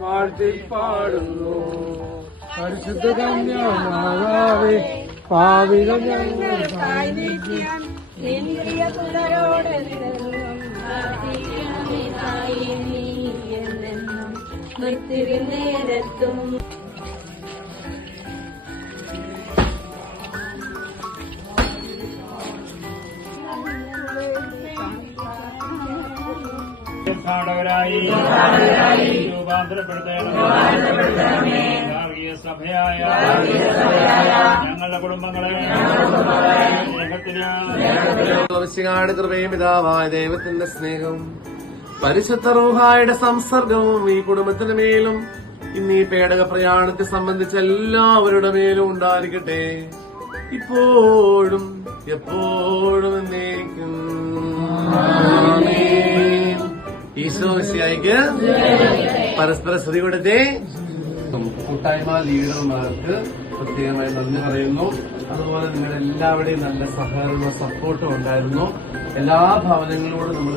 വാഴ്ത്തി പാടുന്നു. പരിശുദ്ധ കന്യാമാതാവേ പാവിക ഞങ്ങൾ ഞങ്ങൾക്കായി നീക്കിയാൻ തീർത്ഥാടകരായി. രൂപാന്തരപ്പെടുത്തണമേ. സഭയായ ഞങ്ങളുടെ കുടുംബങ്ങളെ ആവശ്യകാട് കൃപയും പിതാവായ ദൈവത്തിന്റെ സ്നേഹവും പരിശുദ്ധ റൂഹായുടെ സംസർഗവും ഈ കുടുംബത്തിന് മേലും ഇന്ന് ഈ പേടക പ്രയാണത്തെ സംബന്ധിച്ച് എല്ലാവരുടെ മേലും ഉണ്ടായിരിക്കട്ടെ. ഇപ്പോഴും എപ്പോഴും എന്നേക്കും. ഈശോ മിശിഹായ്ക്ക് പരസ്പര സ്തുതി കൊടുത്തേ. കൂട്ടായ്മ ലീഡർമാർക്ക് പ്രത്യേകമായി നന്ദി പറയുന്നു. അതുപോലെ നിങ്ങളുടെ എല്ലാവരുടെയും നല്ല സഹകരണ സപ്പോർട്ടും ഉണ്ടായിരുന്നു. എല്ലാ ഭവനങ്ങളോടും നമ്മൾ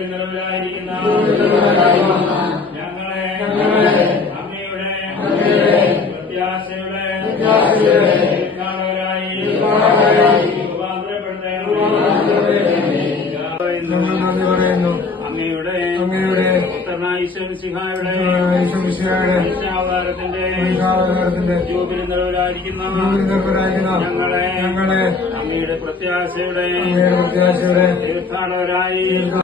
നിലവിലായിരിക്കുന്ന ഞങ്ങളെ അങ്ങയുടെ പ്രത്യാശയുടെ തീർത്ഥാടകരായി ഈശ്വരസിഹായുടെ ഞങ്ങളെ ഞങ്ങളെ അങ്ങയുടെ പ്രത്യാശയുടെ തീർത്ഥാടകരായി